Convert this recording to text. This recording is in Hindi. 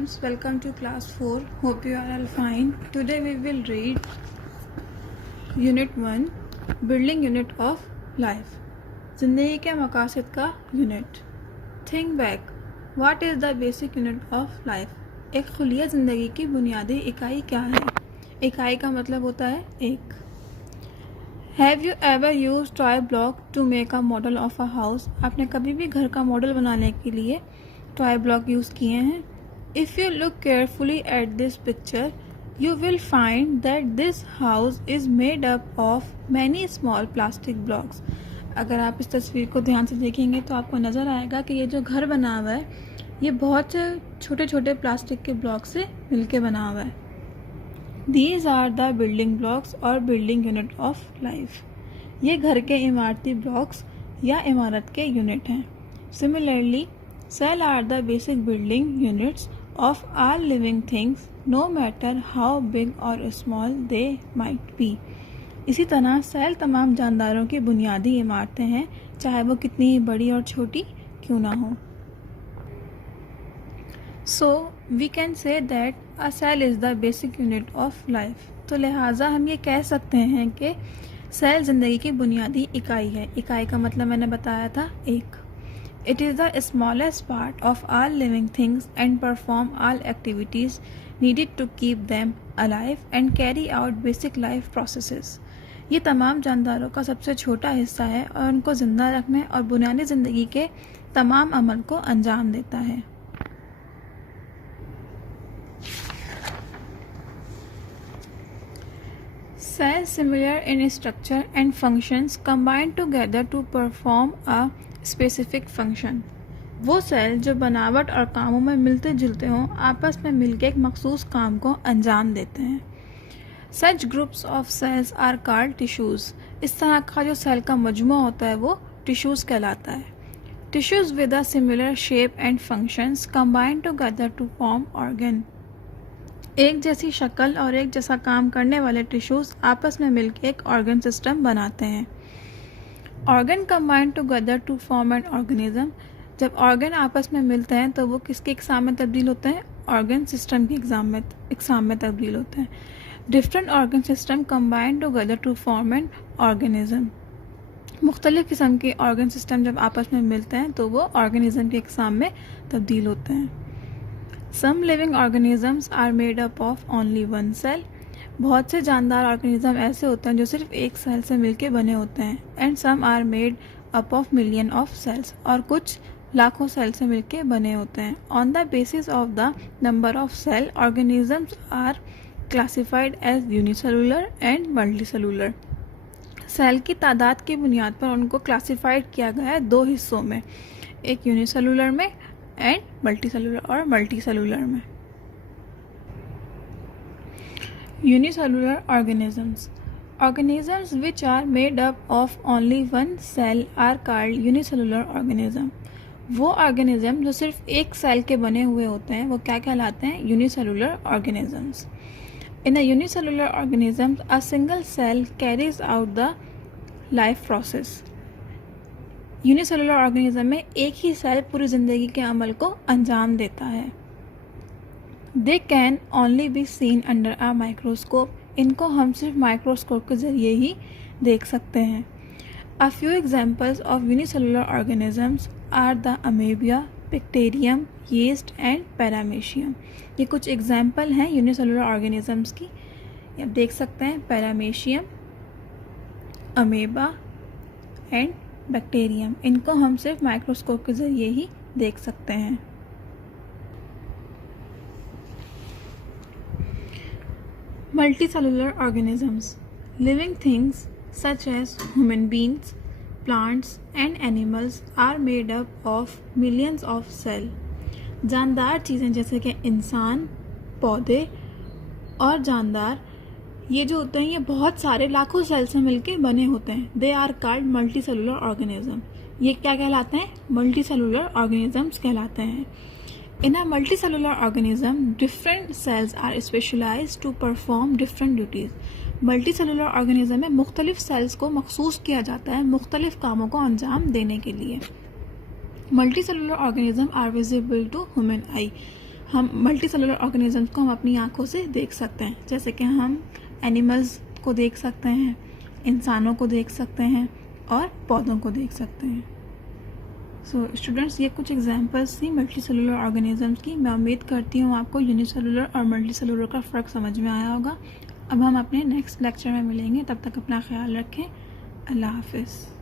students, welcome to class 4. Hope you are all fine. Today we will read Unit 1, Building Unit of Life. ज़िंदगी के मकासद का unit. Think back. What is the basic unit of life? एक खुलिया ज़िंदगी की बुनियादी इकाई क्या है? इकाई का मतलब होता है एक. Have you ever used toy block to make a model of a house? आपने कभी भी घर का मॉडल बनाने के लिए टॉय ब्लॉक यूज़ किए हैं? If you look carefully at this picture, you will find that this house is made up of many small plastic blocks. अगर आप इस तस्वीर को ध्यान से देखेंगे तो आपको नज़र आएगा कि ये जो घर बना हुआ है ये बहुत छोटे छोटे प्लास्टिक के ब्लॉक से मिलके बना हुआ है. These are the building blocks or building unit of life. ये घर के इमारती ब्लॉक्स या इमारत के यूनिट हैं. Similarly, cells are the basic building units of all living things, no matter how big or small they might be. इसी तरह सेल तमाम जानदारों की बुनियादी इमारतें हैं, चाहे वो कितनी बड़ी और छोटी क्यों ना हो. So we can say that a cell is the basic unit of life. तो लिहाजा हम ये कह सकते हैं कि सेल ज़िंदगी की बुनियादी इकाई है. इकाई का मतलब मैंने बताया था एक. It is the smallest part of all living things and perform all activities needed to keep them alive and carry out basic life processes. ये तमाम जानदारों का सबसे छोटा हिस्सा है और उनको ज़िंदा रखने और बुनियादी ज़िंदगी के तमाम अमल को अंजाम देता है. Cells similar in structure and functions combine together to perform a specific function. वो सेल जो बनावट और कामों में मिलते जुलते हों आपस में मिलकर एक मखसूस काम को अंजाम देते हैं. Such groups of cells are called tissues. इस तरह का जो सेल का मजमूआ होता है वो टिश्यूज़ कहलाता है. Tissues with a similar shape and functions combine together to form organ. एक जैसी शक्ल और एक जैसा काम करने वाले टिश्यूज़ आपस में मिलकर एक ऑर्गन सिस्टम बनाते हैं. Organ combine together to form an organism. जब ऑर्गन आपस में मिलते हैं तो वो किसके इकसाम में तब्दील होते हैं? ऑर्गन सिस्टम के इकसाम में तब्दील होते हैं. Different organ system combine together to form an organism. मुख्तलिफ किस्म के ऑर्गन सिस्टम जब आपस में मिलते हैं तो वो ऑर्गेनिज्म के इकसाम में तब्दील होते हैं. Some living organisms are made up of only one cell. बहुत से जानदार ऑर्गेनिज्म ऐसे होते हैं जो सिर्फ एक सेल से मिलके बने होते हैं. And some are made up of million of cells. और कुछ लाखों सेल से मिलके बने होते हैं. On the basis of the number of cell organisms are classified as unicellular and multicellular. Cell की तादाद की बुनियाद पर उनको क्लासिफाइड किया गया है दो हिस्सों में, एक यूनिसेलुलर में एंड मल्टीसेलुलर में. Unicellular organisms. Organisms which are made up of only one cell are called unicellular organism. वो ऑर्गेनिज्म जो सिर्फ एक सेल के बने हुए होते हैं वो क्या कहलाते हैं? Unicellular organisms. In a unicellular organism a single cell carries out the life process. Unicellular organism में एक ही सेल पूरी ज़िंदगी के अमल को अंजाम देता है. They can only be seen under a microscope. इनको हम सिर्फ माइक्रोस्कोप के ज़रिए ही देख सकते हैं. A few examples of unicellular organisms are the amoeba, bacterium, yeast and paramecium. ये कुछ एग्जाम्पल हैं यूनिसेलुलर ऑर्गेनिजम्स की. आप देख सकते हैं पैरामेशियम, अमेबा एंड बैक्टीरियम. इनको हम सिर्फ माइक्रोस्कोप के ज़रिए ही देख सकते हैं. Multicellular organisms. Living things such as human beings, plants and animals are made up of millions of cells. जानदार चीज़ें जैसे कि इंसान, पौधे और जानदार ये जो होते हैं ये बहुत सारे लाखों सेल से मिलके बने होते हैं. They are called multicellular organism. ये क्या कहलाते हैं? Multicellular organisms कहलाते हैं. In a multicellular organism, different cells are specialized to perform different duties. Multicellular organism में मुख्तलिफ सेल्स को मखसूस किया जाता है मुख्तलिफ कामों को अंजाम देने के लिए. Multicellular organism are visible to human eye. हम मल्टी सेलुलर ऑर्गेनिजम्स को हम अपनी आँखों से देख सकते हैं, जैसे कि हम एनिमल्स को देख सकते हैं, इंसानों को देख सकते हैं और पौधों को देख सकते हैं। सो स्टूडेंट्स, ये कुछ एग्जांपल्स थी मल्टी सेलुलर ऑर्गेनिजम्स की। मैं उम्मीद करती हूँ आपको यूनिसेलुलर और मल्टी सेलुलर का फ़र्क समझ में आया होगा। अब हम अपने नेक्स्ट लेक्चर में मिलेंगे, तब तक अपना ख्याल रखें। अल्लाह हाफिज़।